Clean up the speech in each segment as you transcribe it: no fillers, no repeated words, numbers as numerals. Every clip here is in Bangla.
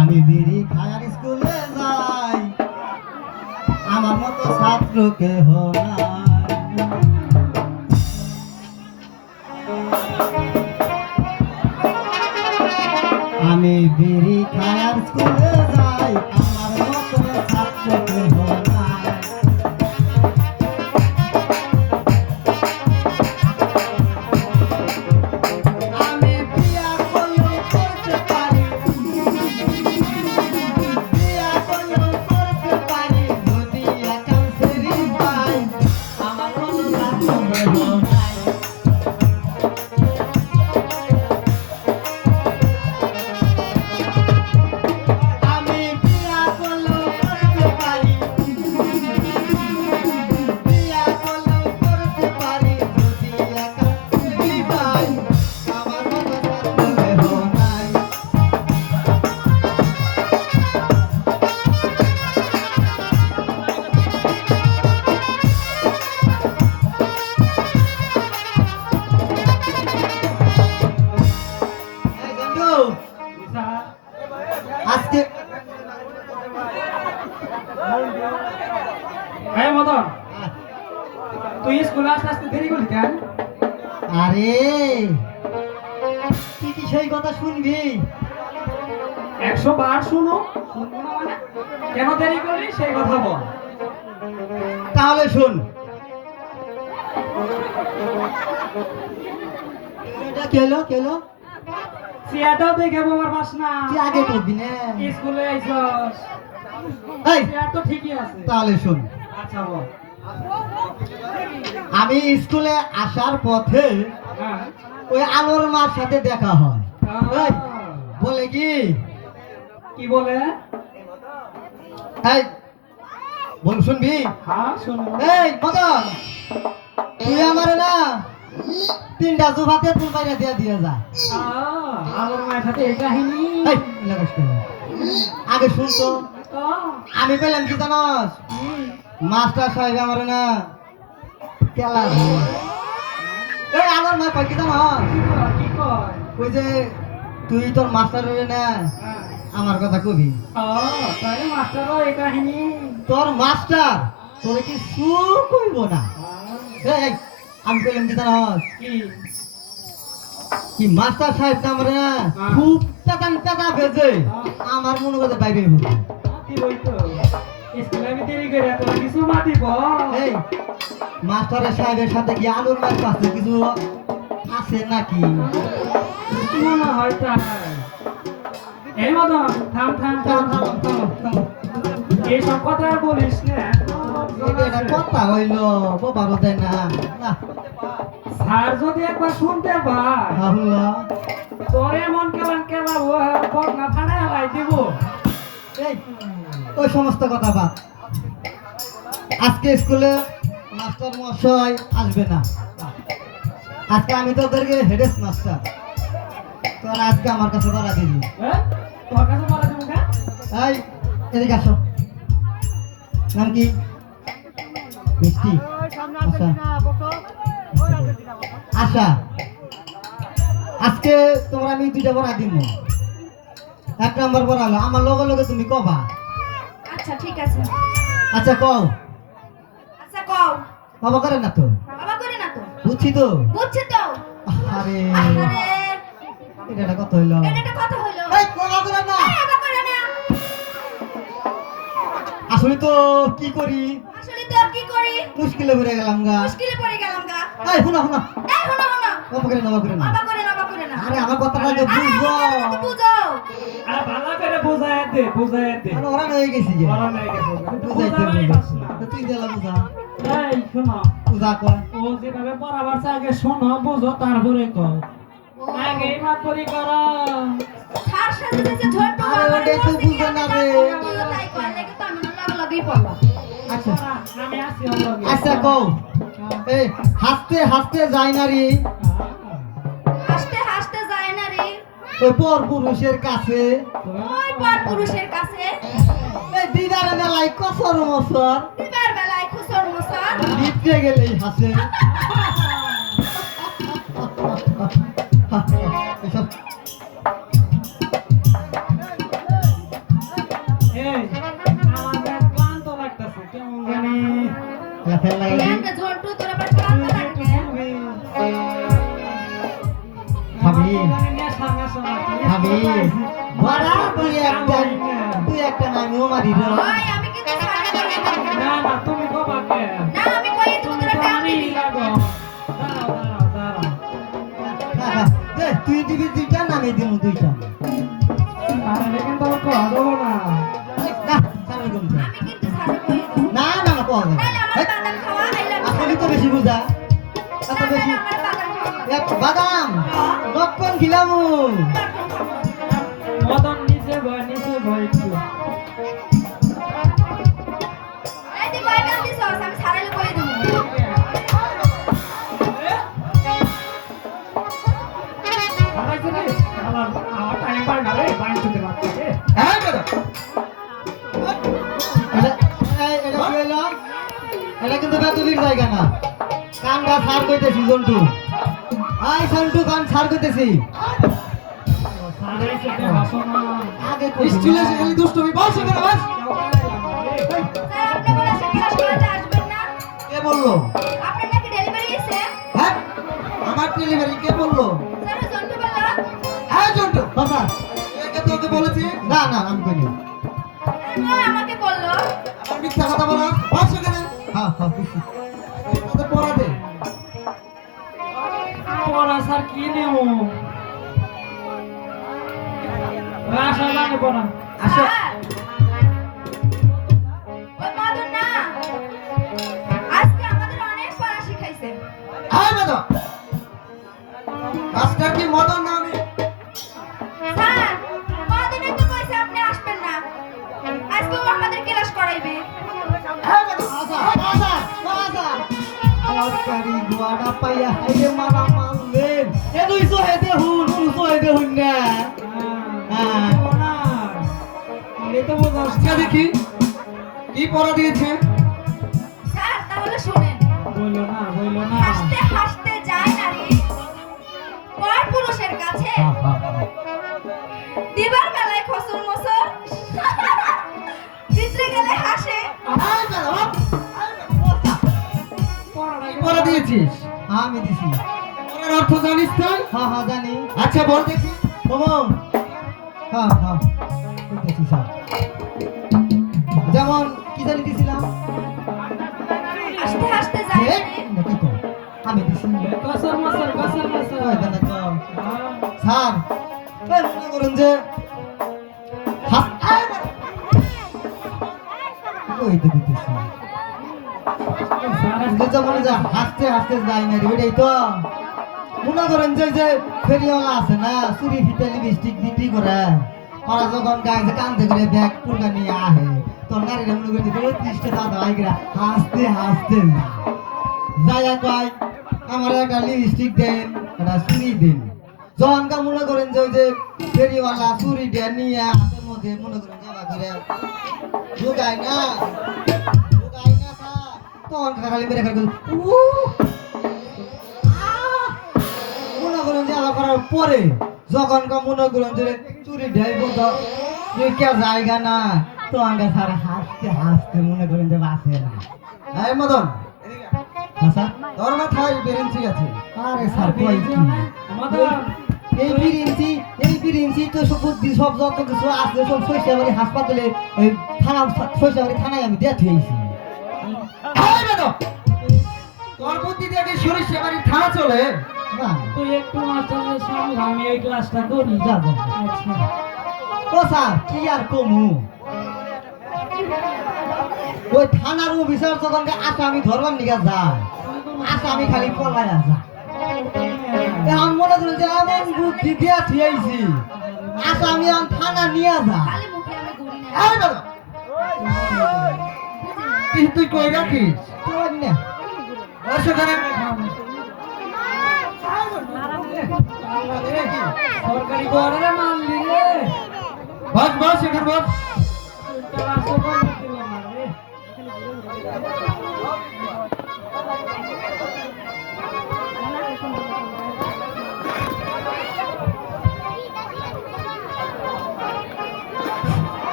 আমি বিড়ি খায়ার স্কুলে যাই, আমার মতো ছাত্র কেহ নাই। আমি বিড়ি খায়ার স্কুলে যাই, আমার মতো ছাত্র কেহ নাই। আমি বিয়া করলেও করতে পারি, বিয়া করলেও করতে পারি, যদি একাম সেরি পাই, আমার মতো ছাত্র কেহ নাই। আমি বিয়া করলেও করতে পারি, বিয়া করলেও করতে পারি, যদি একাম সেরি পাই, আমার মতো ছাত্র কেহ নাই। এই বন্ধু, আজকে হ্যাঁ মদন, তুই স্কুলে আসতে আসতে দেরি করলি কেন? আরে তুই কি সেই কথা শুনবি? 100 বার শুনো, শুনবো না মানে? কেন দেরি করলি সেই কথা বল। তাহলে শুন, এটা কেলো চেয়ারটাও দেখে বাবার পাস না। তুই আগে করবি না। স্কুলে আইছস, এই চেয়ার তো ঠিকই আছে। তাহলে শুন, আচ্ছা বল। আমি স্কুলে আসার পথে হ্যাঁ। ওই আলোর মার সাথে দেখা হয়। এই, আহ, বলে কি, কি বলে? এই বল শুনবি? হ্যাঁ শুনবো। এই মদন, তুই আমারে না 3টা জুভাতে তুল বাইরে দিয়ে দিয়ে যা। আমার মায়ের সাথে এই কাহিনী। এই, লাগাস কেন? আগে শুনতো, আমি পেলাম কি জানস? মাস্টার সাহেব আমার না কেলা ধরে। এই আমার মা কয় কি জানস? কি কয়? ওই যে তুই তোর মাস্টার হইবে না, হ্যাঁ। আমার কথা কবি। তাহলে মাস্টারও এই কাহিনী। তোর মাস্টার তোরে কি সুর কইব না? এই আমি পেলাম কি জানস? কি? কি মাস্টার সাহেব না আমার না হ্যাঁ। খুব পেটা ভেজে আমার মনে করতে বাইরে হইব। কি বলতো? স্কুলে আমি দেরি করে এত কিছু মাতি বল। এই মাস্টারের সাহেবের সাথে কি আলুর মাছ পাচ্ছে কিছু আছে নাকি? মনে হয় তাই। এই মদন, থাম থাম থাম থাম থাম। এইসব কথা আর বলিস না। এটা কথা হইল বাবারও দেয় না না স্যার যদি একবার শুনতে পায়, আল্লাহ। তোর এমন কেমন কেলাবো, বদনা ফাড়া হেলাই দিব। এই ওই সমস্ত কথা বাদ, আজকে স্কুলে মাস্টার মশাই আসবে না। আজকে আমি তো ওদেরকে হেডেস মাস্টার, তোরা আজকে আমার কাছে ধরা দিবি। হ্যাঁ? তোর কাছে বলা দিব না? এই এদিকে আসো, নাম কি? মিষ্টি। আচ্ছা আচ্ছা, আজকে তোমরা আমি 2টা বড়া দিব। 1 নম্বর বড়া হলো আমার লগে লগে তুমি কবা। আচ্ছা ঠিক আছে। আচ্ছা কও। আচ্ছা কও। বাবা করে না তো, বাবা করে না তো। বুঝছি তো। বুঝছে তো। আরে আরে এটা একটা কথা হইলো। এটা একটা কথা হলো। এই বাবা করে না, বাবা করে না। আসলে তো কি করি, আসলে তোর কি করি? মুশকিলে পড়ে গেলাম গা। মুশকিলে পড়ে গেলাম গা। এই শুনো শুনো, এই হলো হলো। বাবা করে না, বাবা করে না। বাবা করে না, বাবা করে না। আরে আমার কথাটা তো আরে বুঝো। তুমি বুঝো। আরে ভালো করে বুঝায় দে, বুঝায় দে। আমি ওরা হয়ে গেছি যে বড় হয়ে গেছে। বুঝাইতে বুঝাবারই পাস না। বুঝা তুই দিলা বুঝা এই শোনো, বুঝা কয়। ও যেভাবে পড়াবার চায় আগে শোনো, বুঝো, তারপরে কও। আগে মাত করি করো। স্যার সাথে যে ঝড় আরে ওটা তো বুঝো না রে। তাই কয় লাগে তো আমি লাগা লাগেই পড়লাম। আচ্ছা আমি আসি ওর লগে। আচ্ছা কও। এই হাসতে হাসতে যায় না রে হাসতে হাসতে যায় না রে ওই পর পুরুষের কাছে, ওই পর পুরুষের কাছে। এই দিদারে মেলায় কসর মসর দিবার বেলায় খুসর মুসর। লিপতে গেলেই হাসে। এসব আমি বড়া তুই একটা নামিও মারি রে ওই আমি কিন্তু ছাড়ে কই দেব না না তুমি গো বাকে না আমি কই দেব তুমি তোরা তো টাকা আমি দিবি লাগো দাঁড়াও দে তুই দিবি দুইটা নামি দিমু দুইটা আরে কিন্তু কথা দেবো না না সামনে কোন আমি কিন্তু ছাড়ে কই দেব না না না পাওয়া যাবে তাইলে আমার বাদাম খাওয়া আইলা আসলে তো বেশি বুঝা এত বেশি আমার বাদাম খাওয়া এক বাদাম লক্ষণ খিলামু মদন নিচে ভয় একটু এই তুই কয় টাকা দিছস আমি ছাড়াইলে কই দেব আলাইছে রে আমার টাইম পার না রে বাইন চুতে বাচ্চাকে হ্যাঁ দাদা এটা কি হইলো এটা কিন্তু বেতুবির জায়গা না কানটা সার কইতেছি জন্টু আই সন্টু কান সার কইতেছি সারে চুতে বাসো না আগে স্কুলে এসে খালি দুষ্টুমি বল সেখানে বস স্যার আপনি বলে আজকে ক্লাস করাতে আসবেন না কে বললো আপনার নাকি ডেলিভারি হইছে হ্যাঁ আমার ডেলিভারি কে বললো স্যার ওই জন্টু বলল হ্যাঁ জন্টু বাবা একে তোকে বলেছি না না আমি কইনি ওই আমাকে বলল আমার মিথ্যা কথা বলা বস সেখানে হ্যাঁ হ্যাঁ বুঝছি। তোদের পড়া দে পড়া স্যার কি নেও রাশা জানে পড়া আসো স্যার, ওই মদন না আজকে আমাদের অনেক পড়া শিখাইছে হ্যাঁ দাদা মাস্টার কি মদন না আমি স্যার মদনই তো কইছে আপনি আসবেন না আজকে ও আমাদের ক্লাস করাইবে হ্যাঁ দাদা আচ্ছা আচ্ছা আচ্ছা সরকারি গোয়াটা পাইয়া হাইরে মারা মানলেন এ দুইশো হেদে হুন দুশো হেদে হুন না হ্যাঁ তো বোঝাস আজকে দেখি কি পড়া দিয়েছে স্যার তাহলে শুনেন বললো না হাসতে হাসতে যায় নারী পর পুরুষের কাছে হ্যাঁ হ্যাঁ হ্যাঁ। দিবার বেলায় খসর মসর ভিতরে গেলে হাসে হ্যাঁ দাদা পড়াটা কি পড়া দিয়েছিস আমি দিছি পড়ার অর্থ জানিস তুই হ্যাঁ হ্যাঁ জানি আচ্ছা বল দেখি কমন হ্যাঁ হ্যাঁ বুঝতেছি স্যার যেমন কি জানি দিছিলাম হাসতে হাসতে যায় এ, নারী নাকি কম আমি দিছি কসর মসর ওই দেন তো। স্যার এই মনে করুন যে হাস ওই তো দিতেছি যেমন যে হাসতে হাসতে যায় না রে ওইটাই তো মনে করেন যে ফেরিওয়ালা আছে না চুরি ফিতে লিপস্টিক বিক্রি করে ওরা যখন গায়ে যে কান্দে করে ব্যাগ পুরগা নিয়ে আহে তোর নারীরা মনে করে দিকে 30টা দাদা আইগরা হাসতে হাসতে না যাইয়া কয় আমার একটা লিপস্টিক দেন একটা চুরি দেন যখন কা মনে করেন যে ওই যে ফেরিওয়ালা চুরিটা নিয়ে হাতের মধ্যে মনে করেন জামা করে ঢুকায় না স্যার তখন খালি মেরে খালি মনে করেন যে আলাপ করার পরে যখন মনে করেন যে চুরি ঢেল বলতো কে জায়গা না তো আঙ্গা স্যার হাসতে হাসতে মনে করেন যে বাসে না এই মদন হ্যাঁ স্যার তোর মাথায় বেরেন্সি আছে আরে স্যার কই কি এই বিরিঞ্চি তো সব বুদ্ধি সব যত কিছু আছে সব শৈশবাড়ি হাসপাতালে এই থানা শৈশবাড়ি থানায় আমি দিয়ে থুয়েছি এই মদন তোর বুদ্ধি দিয়ে কি সরিষা বাড়ি থানা চলে না তুই একটু মাস্টারের সঙ্গে আমি এই ক্লাসটা করি যা যা আচ্ছা ও স্যার কি আর কমু ওই থানার অফিসার যখন আসামি ধরবার নিয়ে যায় আসামি খালি পলায়া যায় এখন মনে করেন যে এমন বুদ্ধি দিয়া থুয়েছি আসামি এখন থানা নিয়ে যা খালি মুখে আমি ঘুরি না এই মদন তুই কই রাখিস তোর না ওর সেখানে সরকারি গড়ে মানলি রে বস বস এখানে বস ক্লাসে কোন দিল না রে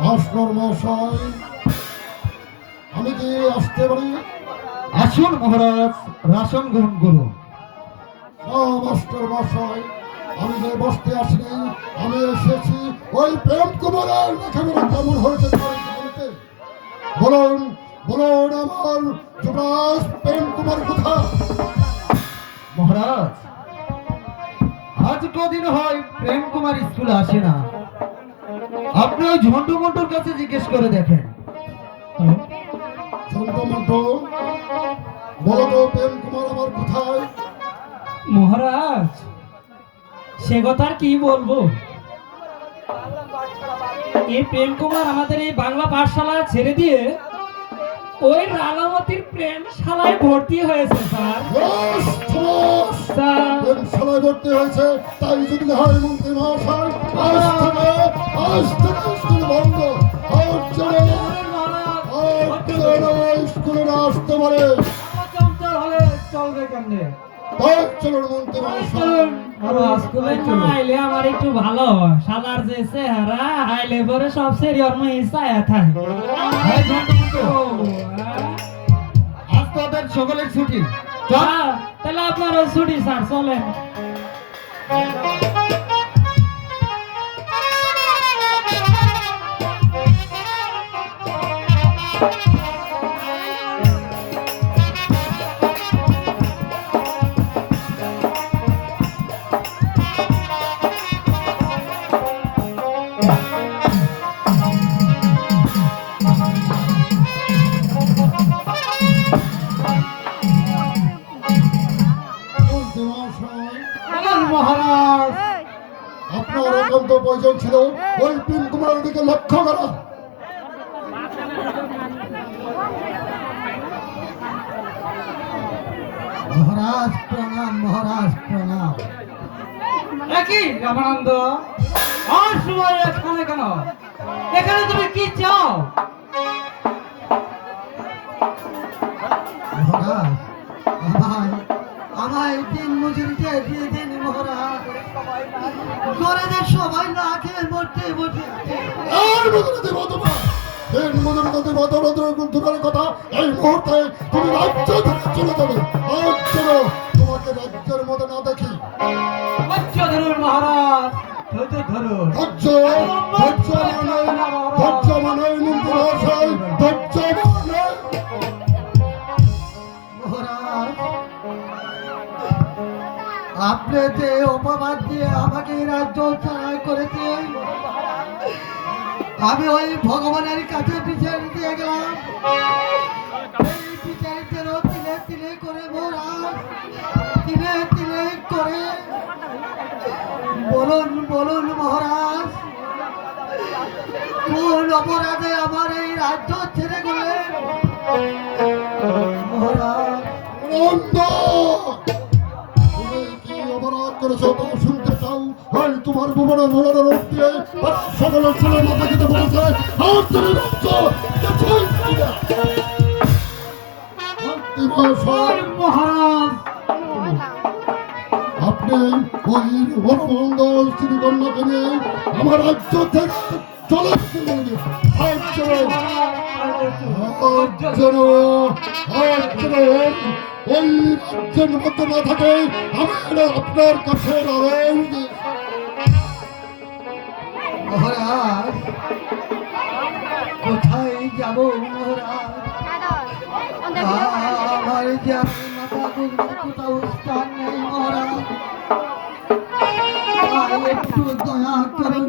মাস্টার মশাই আমি কি আসতে পারি? আসুন মহারাজ রাশন গ্রহণ করুন না মাস্টার মশাই আমি যে বসতে আসিনি, আমি এসেছি ওই প্রেম কুমারের লেখাপড়া কেমন হয়েছে জানতে। বলুন বলুন আমার যুবরাজ প্রেম কুমার কোথায়? মহারাজ, আজ কদিন হয় প্রেম কুমার স্কুলে আসে না। আপনি ওই ঝন্টু মন্টুর কাছে জিজ্ঞেস করে দেখেন। ঝন্টু মন্টু, বলো তো প্রেম কুমার আমার কোথায়? মহারাজ, সে কথা আর কি বলবো। এই প্রেম কুমার আমাদের এই বাংলা পাঠশালা ছেড়ে দিয়ে ওই রাঙামাটির প্রেম শালায় ভর্তি হয়েছে স্যার। বেশ, বেশ। স্যার, প্রেম শালায় ভর্তি হয়েছে, তাই যদি হয় মন্ত্রী মহাশয়, আজ থেকে স্কুল বন্ধ। আর যেন স্কুলে না আসতে পারে। চঞ্চল হলে চলবে কেমনে? তাই চলুন মন্ত্রী মহাশয়। স্কুলে না আইলে আমার একটু ভালো হয়। শালার যে চেহারা আইলে পরে সব সেরিয়র মহিষ চায়া থাকে। এই ঝন্টু মন্টু, আজ তো ওদের সকলের ছুটি। স্যার, তাহলে আপনারও ছুটি স্যার, চলেন। মন্ত্রী মহাশয়, মহারাজ, আপনার একান্ত প্রয়োজন ছিল ওই প্রেম কুমারের দিকে লক্ষ্য করা। মহারাজ প্রণাম, মহারাজ প্রণাম। একই রামানন্দ, আর সময় এখানে কেন? এখানে তুমি কি চাও? মহারাজ, আমায় দিন মজুরিতে দিয়ে দিন মহারাজ। গরিবের সবাই না খেয়ে মরতে বসে আছে। আর মজুরি দেব তোমার। দিন মজুরি দেব দূরের কথা, এই মুহূর্তে তুমি রাজ্য থেকে চলে যাবে। আর যেন তোমাকে রাজ্যের মধ্যে না দেখি। ধৈর্য ধরুন মহারাজ, ধৈর্য ধরুন। ধৈর্য ধৈর্য মানে মন্ত্রী মহাশয়, ধৈর্য মানে। মহারাজ, আপনি যে অপবাদ দিয়ে আমাকে এই রাজ্য ছাড়া করেছেন, আমি ওই ভগবানের কাছে বিচার দিয়ে গেলাম। এই বিচারিতেরও তিলে তিলে করে মহারাজ, তিলে তিলে করে। বলুন বলুন মহারাজ, কোন অপরাধে আমার এই রাজ্য ছেড়ে গেলেন মহারাজ? অনন্ত, তুমি কি অপরাধ করেছো তা শুনতে চাও? আর তোমার ভুবনে মোড়ার রোগ দিয়ে সকলের ছেলে মাথা খেতে বলেছে। আর তুমি ভাবছো কিছুই জানি না। মন্ত্রী মহাশয়, মহারাজ, আপনি ওই রণমঙ্গল শ্রীকন্যাকে নিয়ে আমার রাজ্য থেকে চলে যেতে বলবেন। আর যেন ওই রাজ্যের মধ্যে না থাকে, আমি আপনার কাছে আরজ। মহারাজ, কোথায় যাব মহারাজ? আমার যে আমার মাথা গুঁজবার কোথাও স্থান নেই মহারাজ। একটু দয়া করুন